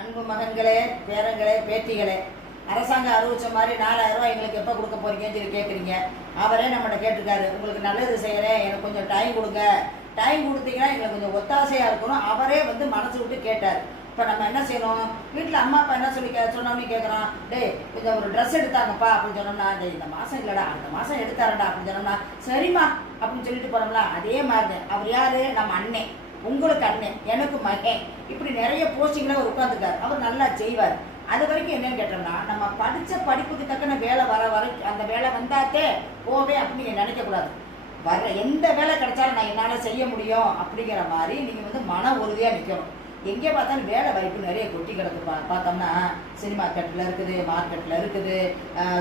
அன்பு மகன்களே, பேரங்களே, பேத்திகளே, அரசாங்கம் அறிவிச்ச மாதிரி 4000 ரூபாய் எங்களுக்கு எப்போ கொடுக்க போறீங்கன்னு சொல்லி கேட்குறீங்க. அவரே நம்மகிட்ட கேட்டிருக்காரு, உங்களுக்கு நல்லது செய்கிறேன், எனக்கு கொஞ்சம் டைம் கொடுங்க, டைம் கொடுத்தீங்கன்னா எங்களுக்கு கொஞ்சம் ஒத்தாசையாக இருக்கணும். அவரே வந்து மனசு விட்டு கேட்டார். இப்போ நம்ம என்ன செய்யணும்? வீட்டில் அம்மா அப்பா என்ன சொல்லி சொன்னோம்னு கேட்குறோம். டேய் கொஞ்சம் ஒரு ட்ரெஸ் எடுத்தாங்கப்பா அப்படின்னு சொன்னோம்னா, டேய் இந்த மாதம் இல்லைடா அடுத்த மாதம் எடுத்தாரடா அப்படின்னு சொன்னோம்னா, சரிம்மா அப்படின்னு சொல்லிட்டு போகிறோம்ல. அதே மாதிரி தான் அவர் யார்? நம்ம அண்ணன். உங்களுக்கு அண்ணன், எனக்கு மகன். இப்படி நிறைய போஸ்டிங்கில் அவர் உட்காந்துருக்காரு. அவர் நல்லா செய்வார். அது வரைக்கும் என்னன்னு கேட்டோம்னா, நம்ம படித்த படிப்புக்கு தக்கன வேலை வர அந்த வேலை வந்தாத்தே போவே அப்படின்னு நீங்கள் நினைக்கக்கூடாது. வர எந்த வேலை கிடைச்சாலும் நான் என்னால் செய்ய முடியும் அப்படிங்கிற மாதிரி நீங்கள் வந்து மன உறுதியாக நிற்கணும். எங்கே பார்த்தாலும் வேலை வாய்ப்பு நிறைய கொட்டி கிடக்கு. பார்த்தோம்னா சினிமா தேட்டரில் இருக்குது, மார்க்கெட்டில் இருக்குது,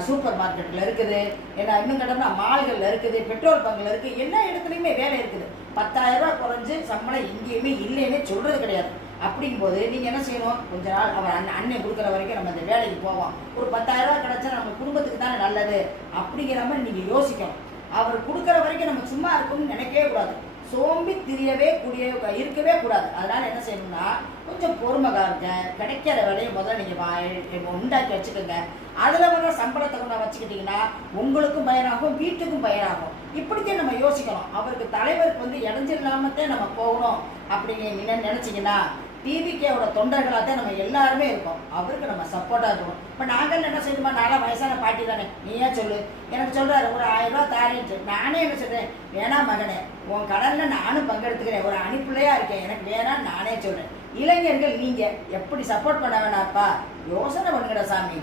சூப்பர் மார்க்கெட்டில் இருக்குது, ஏன்னா இன்னும் கேட்டோம்னா மால்களில் இருக்குது, பெட்ரோல் பங்கில் இருக்குது, எல்லா இடத்துலையுமே வேலை இருக்குது. 10,000 ரூபா குறைஞ்சி சம்பளம் எங்கேயுமே இல்லைன்னே சொல்கிறது கிடையாது. அப்படிங்கும்போது நீங்கள் என்ன செய்யணும்? கொஞ்ச நாள் அவர் அண்ணன் கொடுக்குற வரைக்கும் நம்ம அந்த வேலைக்கு போவோம். ஒரு 10,000 ரூபா கிடச்சா நம்ம குடும்பத்துக்கு தானே நல்லது அப்படிங்கிற மாதிரி நீங்கள் யோசிக்கணும். அவர் கொடுக்குற வரைக்கும் நம்ம சும்மா இருக்கணும்னு நினைக்கவே கூடாது. சோம்பி திரியவே இருக்கவே கூடாது. அதனால் என்ன செய்யணும்னா, கொஞ்சம் பொறுமை காருங்க. கிடைக்கிற வேலையை முதல்ல நீங்கள் உண்டாக்கி வச்சுக்கோங்க. அதில் வர சம்பளத்தை கொண்டு வச்சுக்கிட்டிங்கன்னா உங்களுக்கும் பயனாகும், வீட்டுக்கும் பயனாகும். இப்படித்தான் நம்ம யோசிக்கணும். அவருக்கு தலைவருக்கு வந்து இடைஞ்சில்லாமத்தே நம்ம போகணும் அப்படிங்க நினச்சிங்கன்னா, டிவிகேவோட தொண்டர்களாக தான் நம்ம எல்லாருமே இருக்கோம். அவருக்கு நம்ம சப்போர்ட்டாக இருக்கணும். இப்போ நாங்கள் என்ன செய்யணுமா? நானும் வயசான பாட்டி தானே, நீ ஏன் சொல்லு. எனக்கு சொல்கிறாரு ஒரு 1000 ரூபா தாரேன்னு. நானே என்ன சொல்கிறேன், வேணாம் மகனே, உன் கடனில் நானும் பங்கெடுத்துக்கிறேன், ஒரு அனுப்பிள்ளையாக இருக்கேன், எனக்கு வேணான்னு நானே சொல்கிறேன். இளைஞர்கள் நீங்கள் எப்படி சப்போர்ட் பண்ண வேணாப்பா? யோசனை பண்ணுங்கடா சாமி.